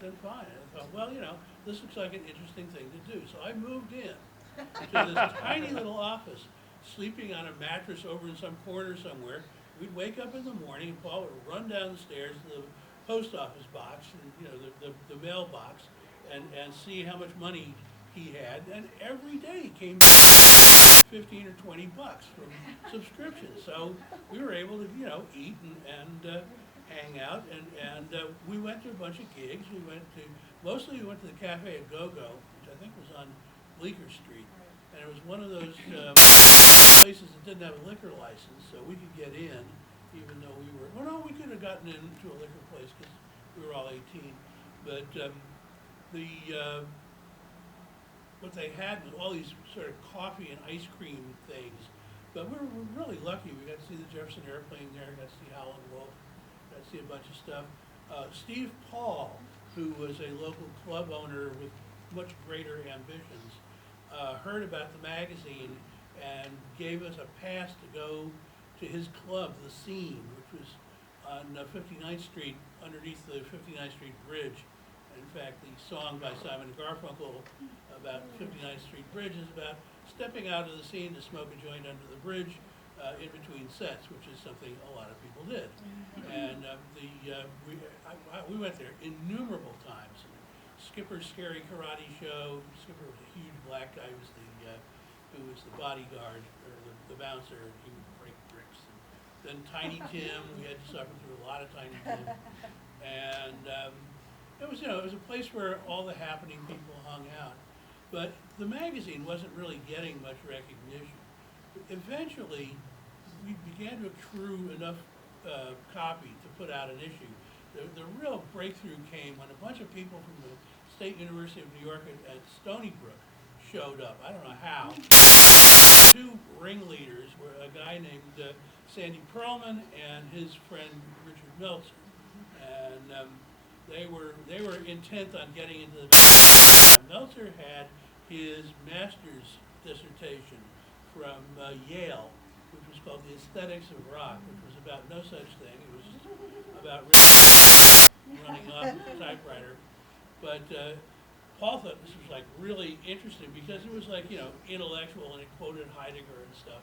Then fine. And I thought, well, this looks like an interesting thing to do. So I moved in to this tiny little office, sleeping on a mattress over in some corner somewhere. We'd wake up in the morning, and Paul would run down the stairs to the post office box, and, the mailbox, and see how much money he had. And every day he came 15 or 20 bucks from subscriptions. So we were able to, eat and hang out, and we went to a bunch of gigs. Mostly we went to the Cafe at Go-Go, which I think was on Bleecker Street. And it was one of those places that didn't have a liquor license, so we could get in, even though we could have gotten into a liquor place because we were all 18. But what they had was all these sort of coffee and ice cream things. But we're really lucky. We got to see the Jefferson Airplane there, got to see Howlin' Wolf, got to see a bunch of stuff. Steve Paul, who was a local club owner with much greater ambitions, heard about the magazine and gave us a pass to go to his club, The Scene, which was on 59th Street, underneath the 59th Street Bridge. In fact, the song by Simon and Garfunkel about 59th Street Bridge is about stepping out of the scene to smoke a joint under the bridge in between sets, which is something a lot of people did. And we went there innumerable times. Skipper's Scary Karate Show. Skipper was a huge black guy who was the bodyguard, or the bouncer, and he would break bricks. And then Tiny Tim, we had to suffer through a lot of Tiny Tim. And it was a place where all the happening people hung out. But the magazine wasn't really getting much recognition. Eventually, we began to accrue enough copy to put out an issue. The real breakthrough came when a bunch of people from the State University of New York at Stony Brook showed up. I don't know how. Two ringleaders were a guy named Sandy Perlman and his friend Richard Meltzer. And they were intent on getting into the Meltzer had his master's dissertation from Yale, which was called The Aesthetics of Rock, which was about no such thing. It was just about running off with a typewriter. But Paul thought this was like really interesting because it was like, intellectual, and it quoted Heidegger and stuff.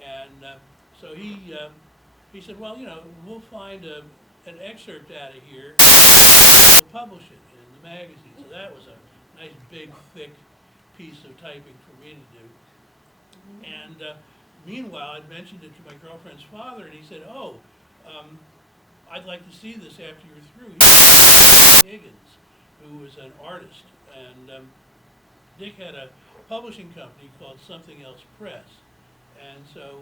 And so he said, well, we'll find an excerpt out of here, we'll publish it in the magazine. So that was a nice, big, thick piece of typing for me to do. And meanwhile, I'd mentioned it to my girlfriend's father, and he said, I'd like to see this after you're through. Higgins, who was an artist, and Dick had a publishing company called Something Else Press. And so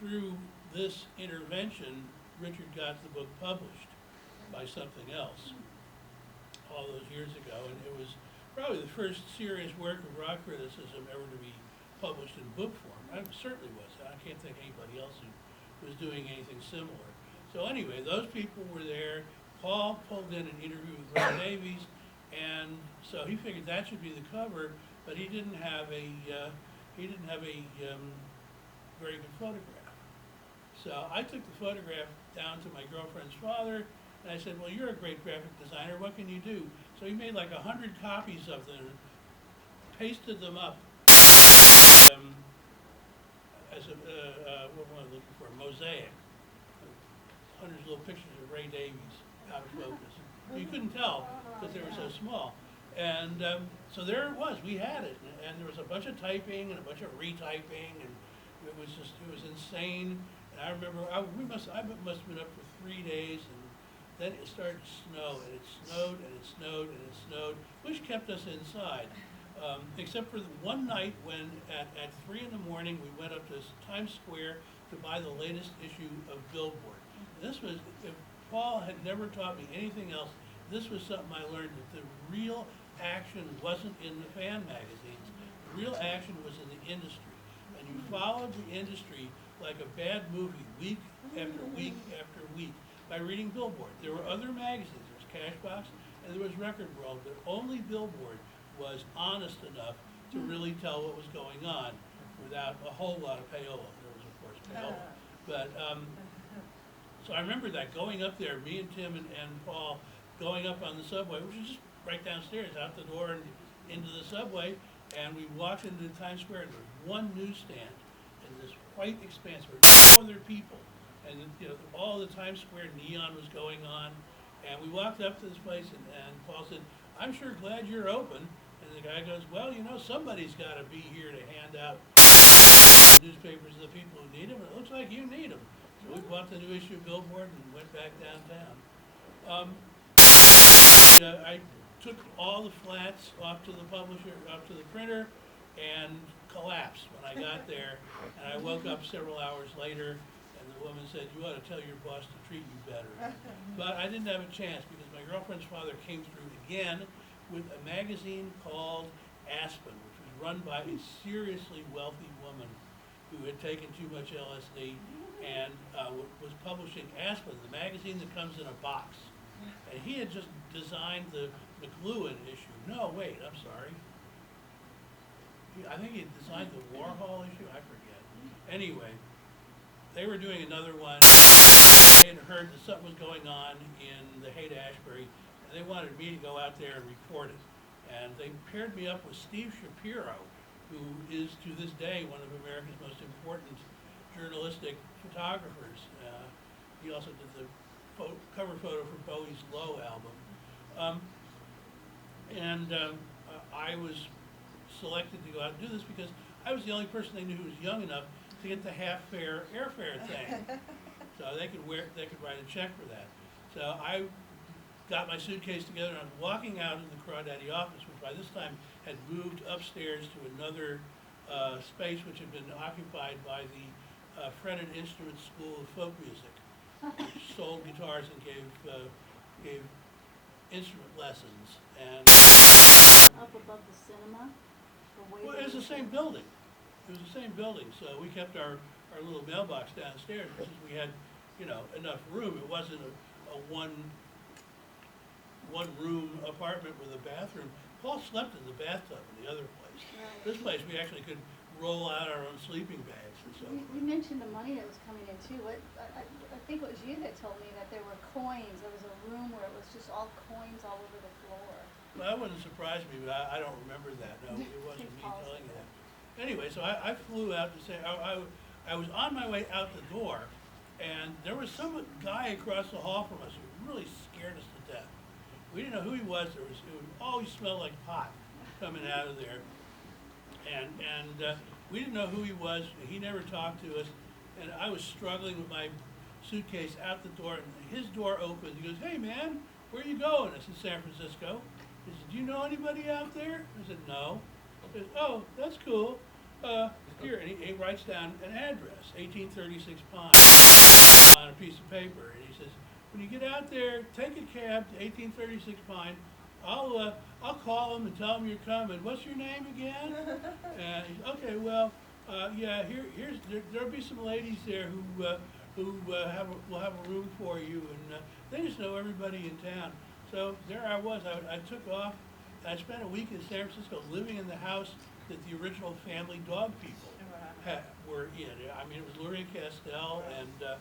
through this intervention, Richard got the book published by Something Else all those years ago, and it was probably the first serious work of rock criticism ever to be published in book form. I certainly was. I can't think of anybody else who was doing anything similar. So anyway, those people were there. Paul pulled in an interview with Ray Davies, and so he figured that should be the cover, but he didn't have a very good photograph. So I took the photograph down to my girlfriend's father, and I said, well, you're a great graphic designer, what can you do? So he made like 100 copies of them, pasted them up as what am I looking for, a mosaic. Hundreds of little pictures of Ray Davies out of focus. You couldn't tell because they were so small. And so there it was, we had it. And there was a bunch of typing and a bunch of retyping, and it was insane. And I remember, I must have been up for 3 days, and then it started to snow, and it snowed, and it snowed, and it snowed, which kept us inside. Except for one night when at 3 in the morning, we went up to Times Square to buy the latest issue of Billboard. This was, if Paul had never taught me anything else, this was something I learned, that the real action wasn't in the fan magazines. The real action was in the industry. And you followed the industry like a bad movie, week after week after week, by reading Billboard. There were other magazines. There was Cashbox, and there was Record World, but only Billboard was honest enough to really tell what was going on without a whole lot of payola. There was, of course, payola. But so I remember that, going up there, me and Tim and Paul going up on the subway, which is just right downstairs, out the door and into the subway, and we walked into Times Square, and there was one newsstand, and this white expanse, there were no other people, and all the Times Square neon was going on, and we walked up to this place, and Paul said, "I'm sure glad you're open," and the guy goes, "Well, somebody's gotta be here to hand out newspapers to the people who need them, and it looks like you need them." So we bought the new issue of Billboard and went back downtown. I took all the flats off to the publisher, off to the printer, and collapsed when I got there. And I woke up several hours later, and the woman said, "You ought to tell your boss to treat you better." But I didn't have a chance because my girlfriend's father came through again with a magazine called Aspen, which was run by a seriously wealthy woman who had taken too much LSD and was publishing Aspen, the magazine that comes in a box. And he had just designed the McLuhan issue. No, wait, I'm sorry. I think he had designed the Warhol issue, I forget. Anyway, they were doing another one. They had heard that something was going on in the Haight-Ashbury, and they wanted me to go out there and report it. And they paired me up with Steve Shapiro, who is to this day one of America's most important journalistic photographers. He also did the cover photo for Bowie's Low album. I was selected to go out and do this because I was the only person they knew who was young enough to get the half-fare airfare thing. So they could write a check for that. So I got my suitcase together and I was walking out of the Crawdaddy office, which by this time had moved upstairs to another space which had been occupied by the Fretted Instrument School of Folk Music, which sold guitars and gave instrument lessons. And Up above the cinema? well, it was the same building. It was the same building, so we kept our little mailbox downstairs because we had, enough room. It wasn't a one room apartment with a bathroom. Paul slept in the bathtub in the other place. Right. This place we actually could roll out our own sleeping bags and so You forth. mentioned the money that was coming in too. I think it was you that told me that there were coins. There was a room where it was just all coins all over the floor. Well, that wouldn't surprise me, but I don't remember that. No, it wasn't me telling you that. Anyway, so I flew out to say, I was on my way out the door, and there was some guy across the hall from us who really scared us to death. We didn't know who he was. It always smelled like pot coming out of there. And we didn't know who he was. He never talked to us. And I was struggling with my suitcase out the door, and his door opened. He goes, "Hey, man, where are you going?" I said, "San Francisco." He said, "Do you know anybody out there?" I said, "No." He said, "Oh, that's cool. Here," and he writes down an address, 1836 Pine, on a piece of paper. And he says, "When you get out there, take a cab to 1836 Pine. I'll call them and tell them you're coming. What's your name again?" And he said, "Okay, well, yeah, there'll be some ladies there who will have a room for you, and they just know everybody in town." So there I was. I took off. I spent a week in San Francisco living in the house that the original Family Dog people were in. I mean, it was Lurie Castell and the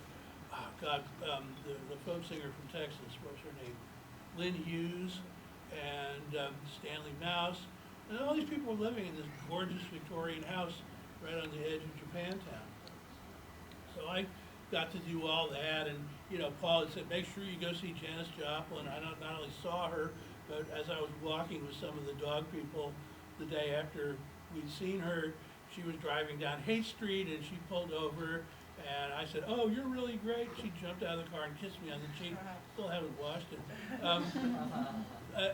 folk singer from Texas. What was her name? Lynn Hughes and Stanley Mouse. And all these people were living in this gorgeous Victorian house right on the edge of Japantown. So I got to do all that, and Paul had said, "Make sure you go see Janis Joplin." I not only saw her, but as I was walking with some of the dog people the day after we'd seen her, she was driving down Haight Street, and she pulled over, and I said, "Oh, you're really great." She jumped out of the car and kissed me on the cheek. Still haven't washed it.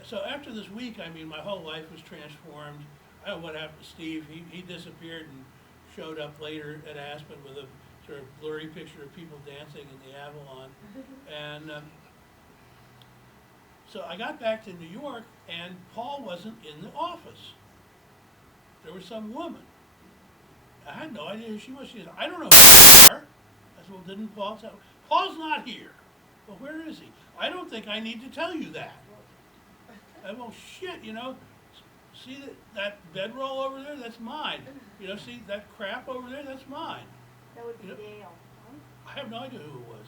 So after this week, I mean, my whole life was transformed. I don't know what happened to Steve. He disappeared and showed up later at Aspen with a sort of blurry picture of people dancing in the Avalon. And so I got back to New York, and Paul wasn't in the office. There was some woman. I had no idea who she was. She said, "I don't know who you are." I said, "Well, didn't Paul tell?" "Paul's not here." "Well, where is he?" "I don't think I need to tell you that." "Well, shit, see that bedroll over there? That's mine. See that crap over there? That's mine." That would be Dale. I have no idea who it was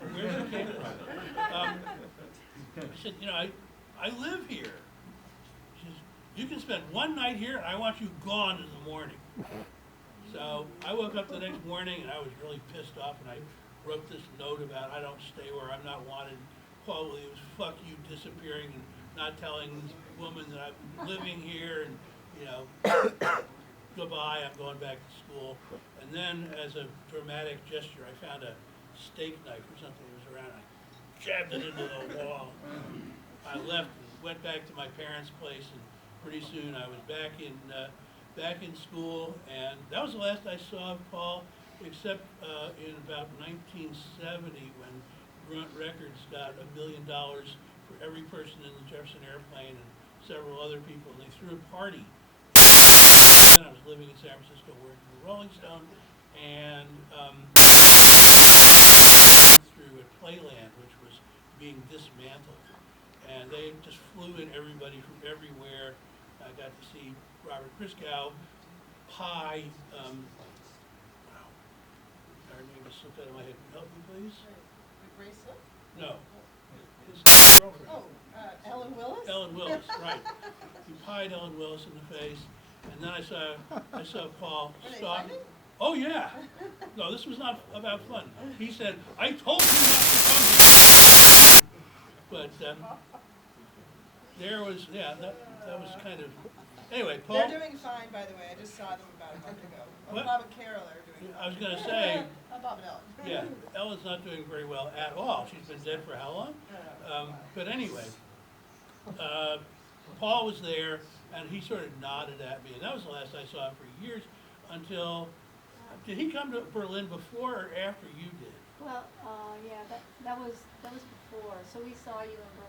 or where she came from. I said, you know, I live here. She says, you can spend one night here and I want you gone in the morning. So I woke up the next morning and I was really pissed off and I wrote this note about I don't stay where I'm not wanted. Paul Williams, fuck you disappearing and not telling this woman that I'm living here and, you know, goodbye, I'm going back to school. And then as a dramatic gesture, I found a steak knife or something that was around. I jabbed it into the wall. I left and went back to my parents' place and pretty soon I was back in school, and that was the last I saw of Paul, except in about 1970 when Grunt Records got $1 million for every person in the Jefferson Airplane and several other people, and they threw a party. Then I was living in San Francisco working for Rolling Stone, and through at Playland, which was being dismantled, and they just flew in everybody from everywhere. I got to see Robert Christgau, Pi, wow, her name just slipped out of my head. Help me, please? The bracelet? No. His girlfriend. Oh, Ellen Willis? Ellen Willis, right. He pied Ellen Willis in the face, and then I saw Paul Were they stop. fighting? Oh, yeah. No, this was not about fun. He said, I told you not to come here. But there was, yeah, that was kind of, anyway, Paul. They're doing fine, by the way. I just saw them about a month ago. Oh, What? Bob and Carol are doing fine. I was going to say, Bob and Ellen. yeah, Ellen's not doing very well at all. She's been dead for how long? But anyway, Paul was there, and he sort of nodded at me, and that was the last I saw him for years until, did he come to Berlin before or after you did? Well, yeah, that was before, so we saw you in Berlin.